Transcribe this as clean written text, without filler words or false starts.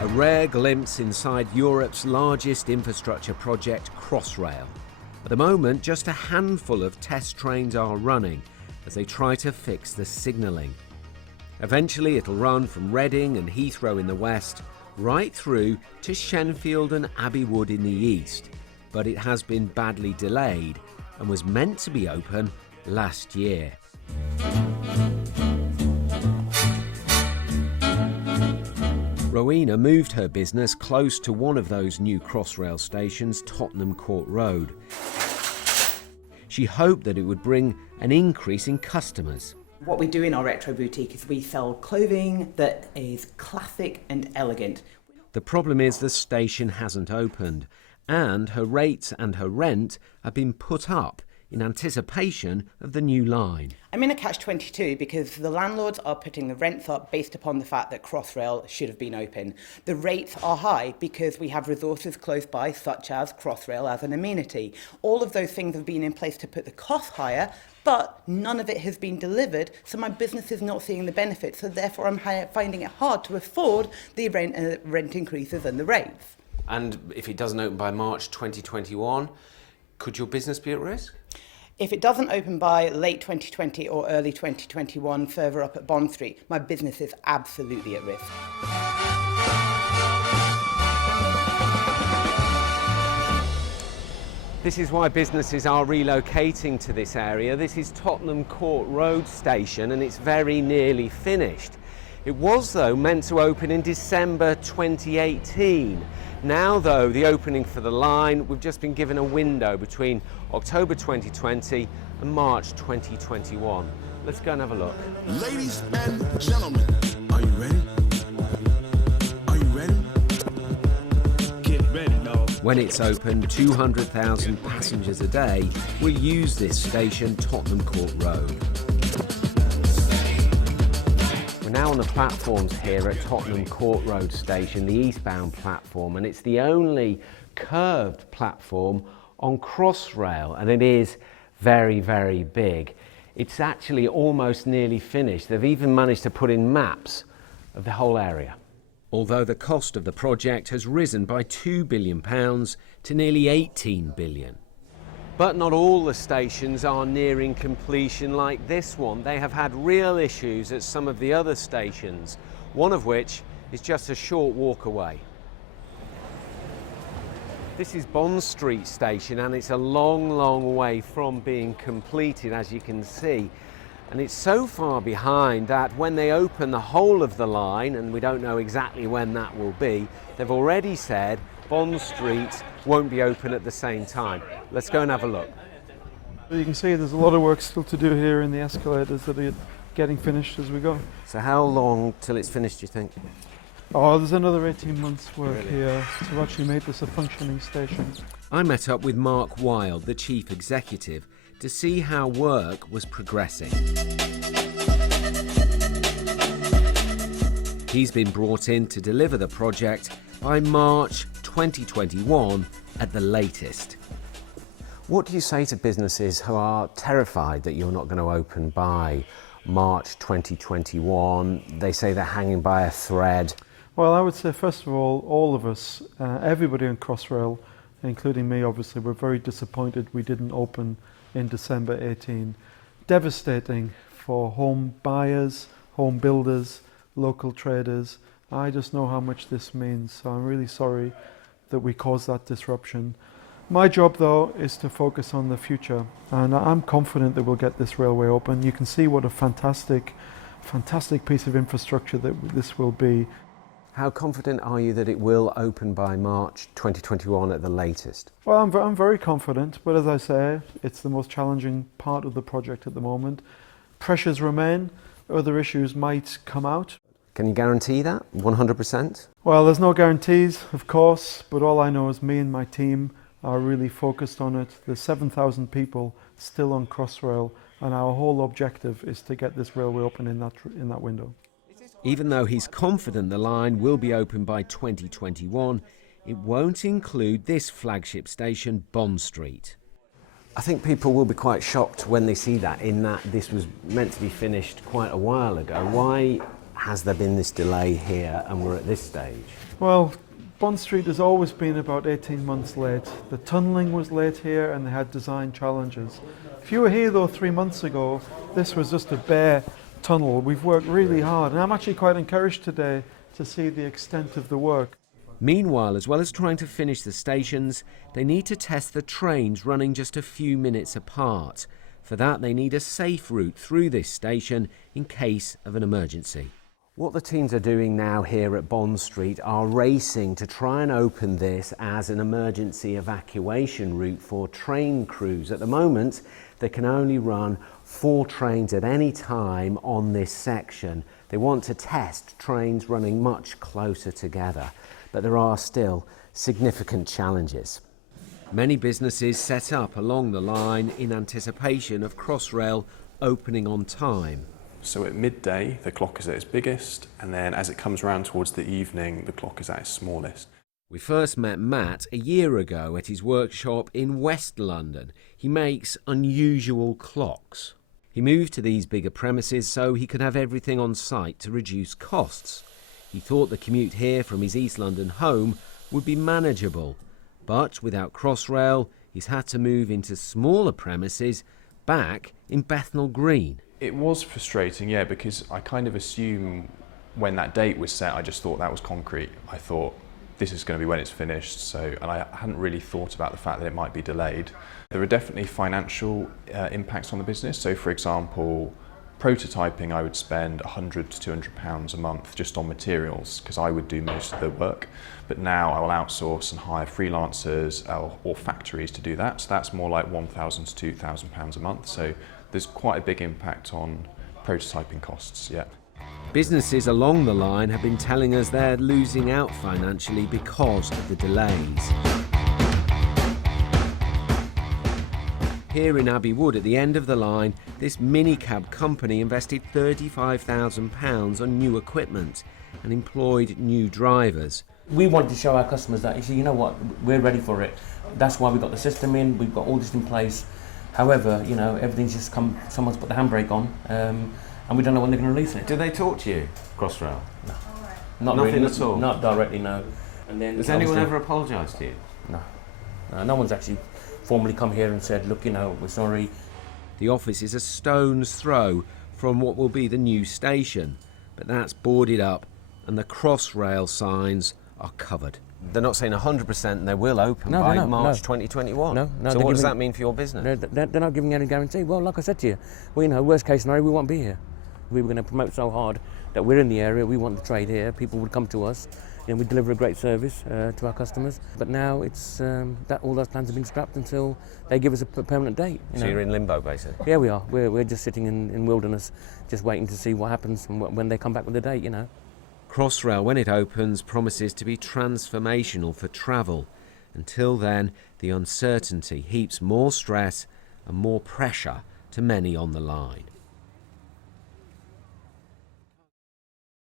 A rare glimpse inside Europe's largest infrastructure project, Crossrail. At the moment, just a handful of test trains are running as they try to fix the signalling. Eventually it'll run from Reading and Heathrow in the west, right through to Shenfield and Abbeywood in the east. But it has been badly delayed and was meant to be open last year. Rowena moved her business close to one of those new Crossrail stations, Tottenham Court Road. She hoped that it would bring an increase in customers. What we do in our retro boutique is we sell clothing that is classic and elegant. The problem is the station hasn't opened, and her rates and her rent have been put up in anticipation of the new line. I'm in a catch-22 because the landlords are putting the rents up based upon the fact that Crossrail should have been open. The rates are high because we have resources close by, such as Crossrail as an amenity. All of those things have been in place to put the cost higher, but none of it has been delivered, so my business is not seeing the benefits, so therefore I'm finding it hard to afford the rent increases and the rates. And if it doesn't open by March 2021, could your business be at risk? If it doesn't open by late 2020 or early 2021 further up at Bond Street, my business is absolutely at risk. This is why businesses are relocating to this area. This is Tottenham Court Road station and it's very nearly finished. It was, though, meant to open in December 2018. Now, though, the opening for the line, we've just been given a window between October 2020 and March 2021. Let's go and have a look. Ladies and gentlemen, are you ready? Are you ready? Get ready, now. When it's open, 200,000 passengers a day will use this station, Tottenham Court Road. We're now on the platforms here at Tottenham Court Road station, the eastbound platform, and it's the only curved platform on Crossrail, and it is very, very big. It's actually almost nearly finished. They've even managed to put in maps of the whole area. Although the cost of the project has risen by £2 billion to nearly £18 billion. But not all the stations are nearing completion like this one. They have had real issues at some of the other stations, one of which is just a short walk away. This is Bond Street station and it's a long, long way from being completed, as you can see. And it's so far behind that when they open the whole of the line, and we don't know exactly when that will be, they've already said Bond Street won't be open at the same time. Let's go and have a look. You can see there's a lot of work still to do here in the escalators that are getting finished as we go. So how long till it's finished, do you think? Oh, there's another 18 months work here to actually make this a functioning station. I met up with Mark Wilde, the chief executive, to see how work was progressing. He's been brought in to deliver the project by March 2021 at the latest. What do you say to businesses who are terrified that you're not going to open by March 2021? They say they're hanging by a thread. Well, I would say, first of all of us, everybody on Crossrail, including me obviously, we're very disappointed we didn't open in December 18. Devastating for home buyers, home builders, local traders. I just know how much this means, so I'm really sorry that we caused that disruption. My job, though, is to focus on the future, and I'm confident that we'll get this railway open. You can see what a fantastic piece of infrastructure that this will be. How confident are you that it will open by March 2021 at the latest? Well, I'm very confident, but as I say, it's the most challenging part of the project at the moment. Pressures remain, other issues might come out. Can you guarantee that, 100%? Well, there's no guarantees, of course, but all I know is me and my team are really focused on it. There's 7,000 people still on Crossrail, and our whole objective is to get this railway open in that window. Even though he's confident the line will be open by 2021, it won't include this flagship station, Bond Street. I think people will be quite shocked when they see that, in that this was meant to be finished quite a while ago. Why has there been this delay here and we're at this stage? Well, Bond Street has always been about 18 months late. The tunnelling was late here and they had design challenges. If you were here though 3 months ago, this was just a bare tunnel. We've worked really hard and I'm actually quite encouraged today to see the extent of the work. Meanwhile, as well as trying to finish the stations, they need to test the trains running just a few minutes apart. For that, they need a safe route through this station in case of an emergency. What the teams are doing now here at Bond Street are racing to try and open this as an emergency evacuation route for train crews. At the moment, they can only run 4 trains at any time on this section. They want to test trains running much closer together, but there are still significant challenges. Many businesses set up along the line in anticipation of Crossrail opening on time. So at midday, the clock is at its biggest, and then as it comes around towards the evening, the clock is at its smallest. We first met Matt a year ago at his workshop in West London. He makes unusual clocks. He moved to these bigger premises so he could have everything on site to reduce costs. He thought the commute here from his East London home would be manageable, but without Crossrail, he's had to move into smaller premises back in Bethnal Green. It was frustrating, yeah, because I kind of assume when that date was set, I just thought that was concrete. I thought this is going to be when it's finished, and I hadn't really thought about the fact that it might be delayed. There are definitely financial impacts on the business. So for example, prototyping, I would spend £100 to £200 a month just on materials because I would do most of the work. But now I will outsource and hire freelancers or factories to do that. So that's more like £1,000 to £2,000 a month. So there's quite a big impact on prototyping costs, yeah. Businesses along the line have been telling us they're losing out financially because of the delays. Here in Abbey Wood, at the end of the line, this minicab company invested £35,000 on new equipment and employed new drivers. We wanted to show our customers that, you know what, we're ready for it. That's why we got the system in, we've got all this in place. However, you know, everything's just come, someone's put the handbrake on, and we don't know when they're going to release it. Do they talk to you, Crossrail? No. Not Nothing really, at all? Not directly, no. And then Has anyone ever apologised to you? No. No one's actually formally come here and said, look, you know, we're sorry. The office is a stone's throw from what will be the new station, but that's boarded up and the Crossrail signs are covered. They're not saying 100% they will open by March 2021. No, so what does that mean for your business? They're not giving any guarantee. Well, like I said to you, well, you know, worst case scenario, we won't be here. We were going to promote so hard that we're in the area, we want the trade here, people would come to us, and we deliver a great service to our customers. But now it's that all those plans have been scrapped until they give us a permanent date. So you're in limbo, basically? Yeah, we are. We're just sitting in wilderness, just waiting to see what happens and when they come back with the date, you know. Crossrail, when it opens, promises to be transformational for travel. Until then, the uncertainty heaps more stress and more pressure to many on the line.